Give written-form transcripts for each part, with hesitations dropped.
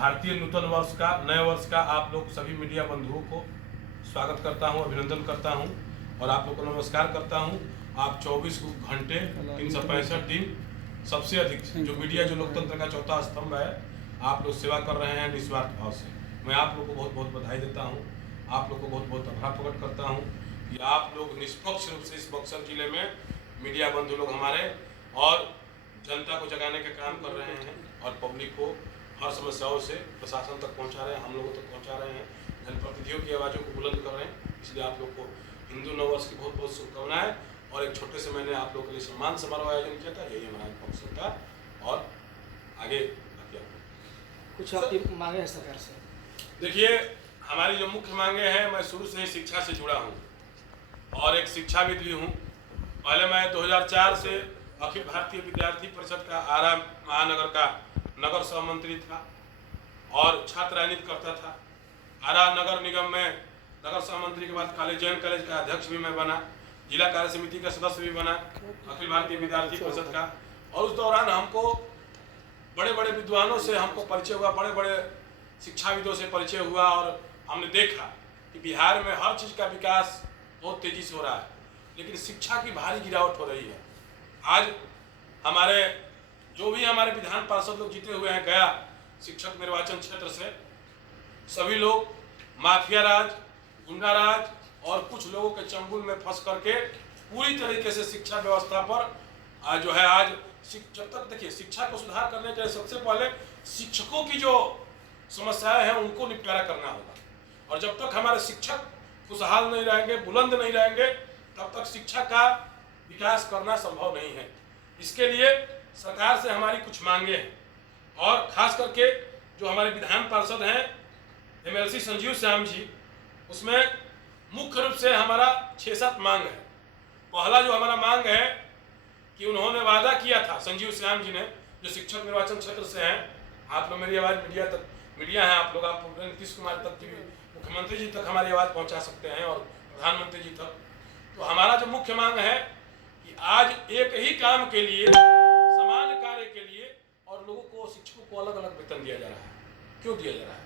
भारतीय नूतन वर्ष का, नए वर्ष का आप लोग सभी मीडिया बंधुओं को स्वागत करता हूं, अभिनंदन करता हूं और आप लोग को नमस्कार करता हूं। आप 24 घंटे 365 दिन सबसे अधिक जो मीडिया, जो लोकतंत्र का चौथा स्तंभ है, आप लोग सेवा कर रहे हैं निस्वार्थ भाव से। मैं आप लोग को बहुत बहुत बधाई देता हूं, आप लोग को बहुत बहुत आभार प्रकट करता हूं कि आप लोग निष्पक्ष रूप से इस बक्सर जिले में मीडिया बंधु लोग हमारे और जनता को जगाने का काम कर रहे हैं और पब्लिक को हर समस्याओं से प्रशासन तक पहुंचा रहे हैं, हम लोगों तक पहुंचा रहे हैं, जनप्रतिनिधियों की आवाज़ों को बुलंद कर रहे हैं। इसलिए आप लोग को हिंदू नववर्ष की बहुत बहुत शुभकामनाएं। और एक छोटे से मैंने आप लोगों के लिए सम्मान समारोह आयोजन किया था, यही हमारा बक्सर था। और आगे कुछ आपकी मांगे हैं सरकार से? देखिए, हमारी जो मुख्य मांगे हैं, मैं शुरू से ही शिक्षा से जुड़ा हूँ और एक शिक्षाविद भी हूँ। पहले मैं 2004 से अखिल भारतीय विद्यार्थी परिषद का आरा महानगर का नगर सह मंत्री था और छात्र राजनीति करता था। आरा नगर निगम में नगर सह मंत्री के बाद कॉलेज, जैन कॉलेज का अध्यक्ष भी मैं बना, जिला कार्य समिति का सदस्य भी बना अखिल भारतीय विद्यार्थी परिषद का। और उस दौरान हमको बड़े बड़े विद्वानों से हमको परिचय हुआ, बड़े बड़े शिक्षाविदों से परिचय हुआ और हमने देखा कि बिहार में हर चीज़ का विकास बहुत तेजी से हो रहा है, लेकिन शिक्षा की भारी गिरावट हो रही है। आज हमारे जो भी हमारे विधान पार्षद लोग जीते हुए हैं गया शिक्षक निर्वाचन क्षेत्र से, सभी लोग माफिया राज, गुंडा राज और कुछ लोगों के चंगुल में फंस करके पूरी तरीके से शिक्षा व्यवस्था पर जो है आज जब तक देखिए शिक्षा को सुधार करने के लिए सबसे पहले शिक्षकों की जो समस्याएं हैं उनको निपटारा करना होगा। और जब तक हमारे शिक्षक खुशहाल नहीं रहेंगे, बुलंद नहीं रहेंगे, तब तक शिक्षा का विकास करना संभव नहीं है। इसके लिए सरकार से हमारी कुछ मांगे हैं और खास करके जो हमारे विधान पार्षद हैं MLC संजीव श्याम जी, उसमें मुख्य रूप से हमारा 6-7 मांग है। पहला जो हमारा मांग है कि उन्होंने वादा किया था, संजीव श्याम जी ने, जो शिक्षक निर्वाचन क्षेत्र से हैं, आप लोग मेरी आवाज़ मीडिया है, आप लोग नीतीश कुमार तक की, मुख्यमंत्री जी तक हमारी आवाज़ पहुंचा सकते हैं और प्रधानमंत्री जी तक। तो हमारा जो मुख्य मांग है कि आज एक ही काम के लिए, समान कार्य के लिए, और लोगों को, शिक्षकों को अलग अलग वेतन दिया जा रहा है। क्यों दिया जा रहा है?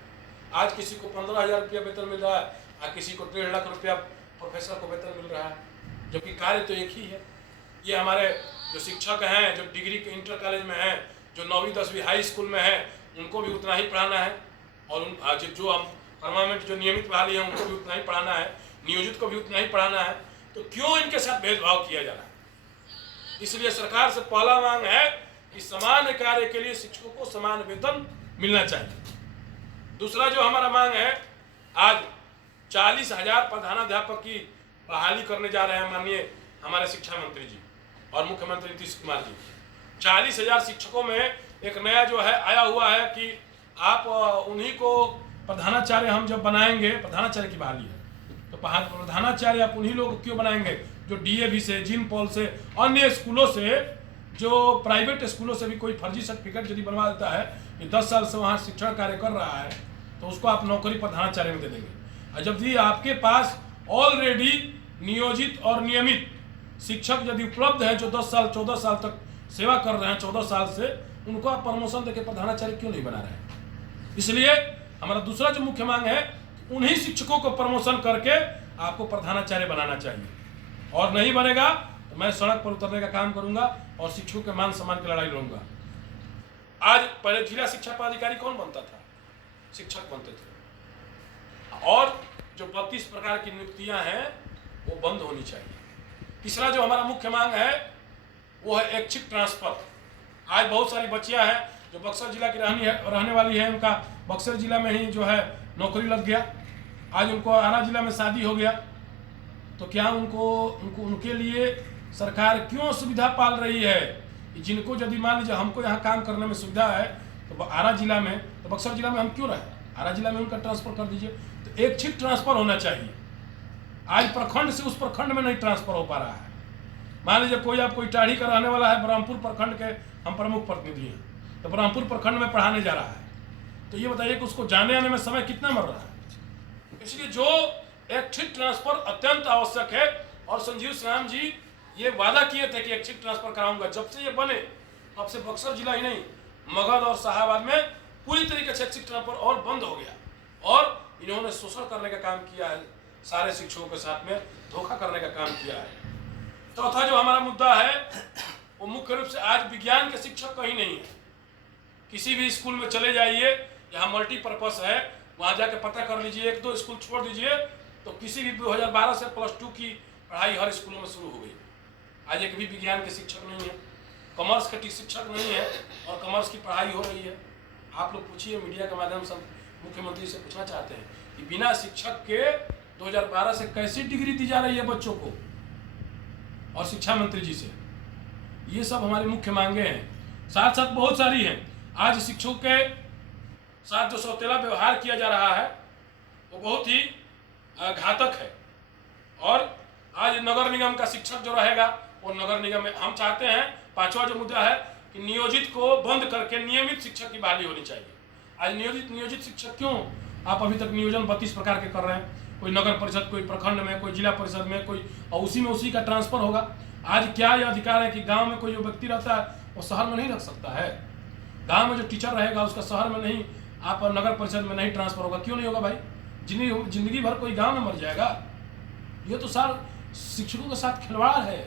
आज किसी को 15,000 रुपया वेतन मिल रहा है और किसी को 1.5 लाख रुपया प्रोफेसर को वेतन मिल रहा है, जबकि कार्य तो एक ही है। ये हमारे जो शिक्षक हैं, जो डिग्री के इंटर कॉलेज में हैं, जो 9वीं 10वीं हाई स्कूल में हैं, उनको भी उतना ही पढ़ाना है और जो हम परमानेंट जो नियमित बहाली हैं उनको भी उतना ही पढ़ाना है, नियोजित को भी उतना ही पढ़ाना है। तो क्यों इनके साथ भेदभाव किया जा रहा है? इसलिए सरकार से पहला मांग है कि समान कार्य के लिए शिक्षकों को समान वेतन मिलना चाहिए। दूसरा जो हमारा मांग है, आज 40,000 प्रधानाध्यापक की बहाली करने जा रहे हैं माननीय हमारे शिक्षा मंत्री जी और मुख्यमंत्री नीतीश कुमार जी। 40,000 शिक्षकों में एक नया जो है आया हुआ है कि आप उन्हीं को प्रधानाचार्य हम जब बनाएंगे, प्रधानाचार्य की बहाली है, तो प्रधानाचार्य आप उन्हीं लोग क्यों बनाएंगे जो DAV से, जिन पॉल से, अन्य स्कूलों से, जो प्राइवेट स्कूलों से भी कोई फर्जी सर्टिफिकेट यदि बनवा देता है कि 10 साल से वहाँ शिक्षण कार्य कर रहा है, तो उसको आप नौकरी प्रधानाचार्य में दे देंगे। और जब यदि आपके पास ऑलरेडी नियोजित और नियमित शिक्षक यदि उपलब्ध है जो 10 साल 14 साल तक सेवा कर रहे हैं, 14 साल से, उनको आप प्रमोशन देकर प्रधानाचार्य क्यों नहीं बना रहे हैं? इसलिए हमारा दूसरा जो मुख्य मांग है, उन्हीं शिक्षकों को प्रमोशन करके आपको प्रधानाचार्य बनाना चाहिए, और नहीं बनेगा तो मैं सड़क पर उतरने का काम करूंगा और शिक्षकों के मान सम्मान की लड़ाई लड़ूंगा। आज पहले जिला शिक्षा पदाधिकारी कौन बनता था? शिक्षक बनते थे। और जो 32 प्रकार की नियुक्तियां हैं वो बंद होनी चाहिए। तीसरा जो हमारा मुख्य मांग है वो है ऐच्छिक ट्रांसफर। आज बहुत सारी बच्चियां हैं जो बक्सर जिला की रहने वाली है, उनका बक्सर जिला में ही जो है नौकरी लग गया, आज उनको आरा जिला में शादी हो गया, तो क्या उनके लिए सरकार क्यों सुविधा पाल रही है? जिनको यदि मान लीजिए हमको यहाँ काम करने में सुविधा है तो आरा जिला में, तो बक्सर जिला में हम क्यों रहे? आरा जिला में उनका ट्रांसफर कर दीजिए। तो ऐच्छिक ट्रांसफर होना चाहिए। आज प्रखंड से उस प्रखंड में नहीं ट्रांसफर हो पा रहा है। मान लीजिए कोई आप कोई टाढ़ी का रहने वाला है, ब्रह्मपुर प्रखंड के हम प्रमुख प्रतिनिधि हैं, तो ब्रह्मपुर प्रखंड में पढ़ाने जा रहा है, तो ये बताइए कि उसको जाने आने में समय कितना मर रहा है? इसलिए जो ऐच्छिक ट्रांसफर अत्यंत आवश्यक है। और संजीव श्याम जी ये वादा किए थे कि ऐच्छिक ट्रांसफर कराऊंगा, जब से ये बने तब से बक्सर जिला ही नहीं, मगध और शाहाबाद में पूरी तरीके से एक्सिट ट्रांसफर और बंद हो गया और इन्होंने शोषण करने का काम किया है, सारे शिक्षकों के साथ में धोखा करने का काम किया है। चौथा जो हमारा मुद्दा है वो मुख्य रूप से आज विज्ञान के शिक्षक कहीं नहीं है। किसी भी स्कूल में चले जाइए, यहाँ मल्टीपर्पस है, वहाँ जाके पता कर लीजिए, एक दो स्कूल छोड़ दीजिए तो किसी भी 2012 से +2 की पढ़ाई हर स्कूलों में शुरू हो गई। आज एक भी विज्ञान के शिक्षक नहीं है, कॉमर्स के शिक्षक नहीं है और कॉमर्स की पढ़ाई हो रही है। आप लोग पूछिए, मीडिया के माध्यम से मुख्यमंत्री से पूछना चाहते हैं कि बिना शिक्षक के 2012 से कैसी डिग्री दी जा रही है बच्चों को, और शिक्षा मंत्री जी से। ये सब हमारी मुख्य मांगे हैं, साथ साथ बहुत सारी हैं। आज शिक्षकों के साथ जो सौतेला व्यवहार किया जा रहा है वो बहुत ही घातक है। और आज नगर निगम का शिक्षक जो रहेगा वो नगर निगम में, हम चाहते हैं, पांचवा जो मुद्दा है कि नियोजित को बंद करके नियमित शिक्षक की बहाली होनी चाहिए। आज नियोजित शिक्षक क्यों? आप अभी तक नियोजन 32 प्रकार के कर रहे हैं, कोई नगर परिषद, कोई प्रखंड में, कोई जिला परिषद में, कोई, और उसी का ट्रांसफर होगा। आज क्या यह अधिकार है कि गांव में कोई जो व्यक्ति रहता है वो शहर में नहीं रख सकता है? गांव में जो टीचर रहेगा उसका शहर में नहीं, आप नगर परिषद में नहीं ट्रांसफर होगा? क्यों नहीं होगा भाई? जिंदगी भर कोई गांव में मर जाएगा। ये तो सार शिक्षकों के साथ खिलवाड़ है।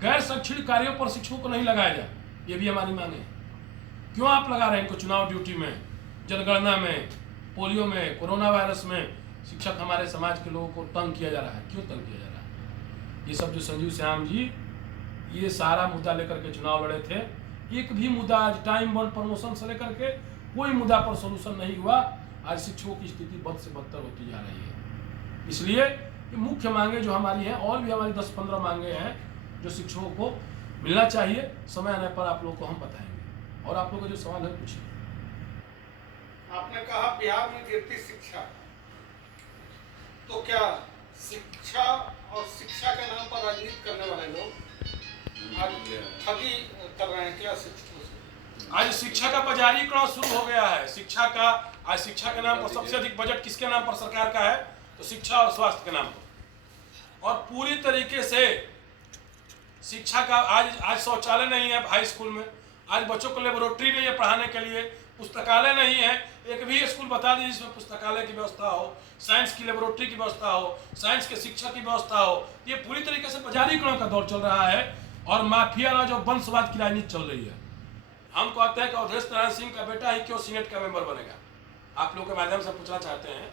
गैर शैक्षणिक कार्यों पर शिक्षकों को नहीं लगाया जाए, ये भी हमारी मांग है। क्यों आप लगा रहे हैं इनको चुनाव ड्यूटी में, जनगणना में, पोलियो में, कोरोना वायरस में? शिक्षक हमारे समाज के लोगों को तंग किया जा रहा है। क्यों तंग किया जा रहा है? ये सब जो संजीव श्याम जी ये सारा मुद्दा लेकर के चुनाव लड़े थे, एक भी मुद्दा आज टाइम बॉन्ड प्रमोशन से लेकर के कोई मुद्दा पर सोल्यूशन नहीं हुआ। आज शिक्षकों की स्थिति बद से बदतर होती जा रही है। इसलिए मुख्य मांगे जो हमारी हैं, और भी हमारी 10-15 मांगे हैं जो शिक्षकों को मिलना चाहिए। समय आने पर आप लोगों को हम बताएंगे। और आप लोगों का जो सवाल है पूछिए। आपने कहा बिहार में गिरती शिक्षा, तो क्या शिक्षा और शिक्षा के नाम पर राजनीति करने वाले लोग आज ठगी कर रहे हैं क्या शिक्षकों से? आज शिक्षा का बाजारीकरण शुरू हो गया है। शिक्षा का आज शिक्षा के नाम पर सबसे अधिक बजट किसके नाम पर सरकार का है? तो शिक्षा और स्वास्थ्य के नाम पर। और पूरी तरीके से शिक्षा का आज शौचालय नहीं है हाई स्कूल में, आज बच्चों को लेबोरेटरी नहीं है पढ़ाने के लिए, पुस्तकालय नहीं है। एक भी स्कूल बता दीजिए जिसमें पुस्तकालय की व्यवस्था हो, साइंस की लेबोरेटरी की व्यवस्था हो, साइंस के शिक्षक की व्यवस्था हो। ये पूरी तरीके से बाजारीकरण का दौर चल रहा है और माफिया और जो वंशवाद की राजनीति चल रही है। हम कहते हैं कि अवधेश नारायण सिंह का बेटा ही क्यों सीनेट का मेंबर बनेगा? आप लोगों के माध्यम से पूछना चाहते हैं,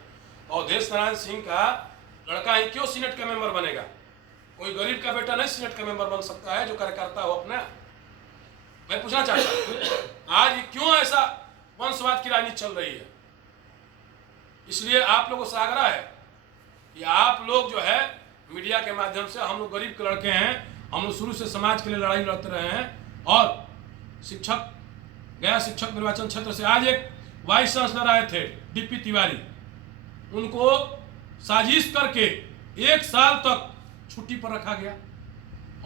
अवधेश नारायण सिंह का लड़का ही क्यों सीनेट का मेंबर बनेगा? कोई गरीब का बेटा नहीं सीनेट का मेंबर बन सकता है जो कार्यकर्ता हो अपना? मैं पूछना चाहता हूं आज क्यों ऐसा वंशवाद की राजनीति चल रही है? इसलिए आप लोगों से आग्रह है कि आप लोग जो है मीडिया के माध्यम से, हम लोग गरीब के लड़के हैं, हम लोग शुरू से समाज के लिए लड़ाई लड़ते रहे हैं। और शिक्षक, गया शिक्षक निर्वाचन क्षेत्र से आज एक वाइस चांसलर आए थे डीपी तिवारी, उनको साजिश करके 1 साल तक छुट्टी पर रखा गया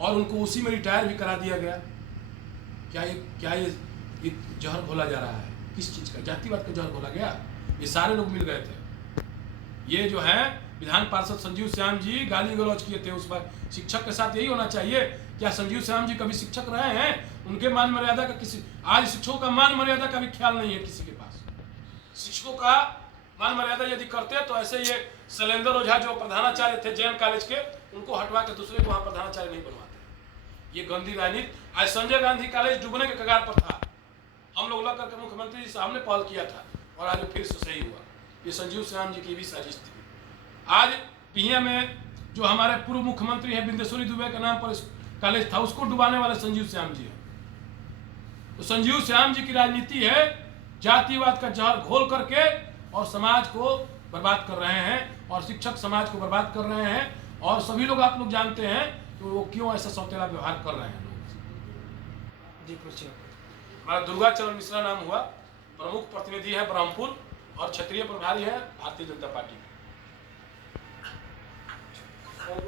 और उनको उसी में रिटायर भी करा दिया गया। क्या ये जहर घोला जा रहा है? किस चीज का? जातिवाद का जहर घोला गया। ये सारे लोग मिल गए थे। ये जो है विधान पार्षद संजीव श्याम जी गाली गलौज किए थे उस पर। शिक्षक के साथ यही होना चाहिए। क्या संजीव श्याम जी कभी शिक्षक रहे हैं? उनके मान मर्यादा का किसी, आज शिक्षकों का मान मर्यादा का भी ख्याल नहीं है किसी के पास। शिक्षकों का मान मर्यादा यदि करते तो ऐसे ये शैलेंद्र ओझा जो प्रधानाचार्य थे जैन कॉलेज के, उनको हटवा के दूसरे को वहां प्रधानाचार्य नहीं बनवाते। ये गंदी राजनीति। आज संजय गांधी कॉलेज डूबने के कगार पर था, हम लोग लग करके मुख्यमंत्री जी सामने पहल किया था और आज फिर से सही हुआ। ये संजीव श्याम जी की भी साजिश थी। आज पिहिया में जो हमारे पूर्व मुख्यमंत्री हैं बिंदेश्वरी दुबे के नाम पर कॉलेज था, उसको डुबाने वाले संजीव श्याम जी हैं। तो संजीव श्याम जी की राजनीति है जातिवाद का जहर घोल करके और समाज को बर्बाद कर रहे हैं और शिक्षक समाज को बर्बाद कर रहे हैं। और सभी लोग, आप लोग जानते हैं कि वो क्यों ऐसा सौतेला व्यवहार कर रहे हैं लोग। जी पूछिए। हमारा दुर्गा चरण मिश्रा नाम हुआ, प्रमुख प्रतिनिधि है ब्रह्मपुर और क्षेत्रीय प्रभारी है भारतीय जनता पार्टी।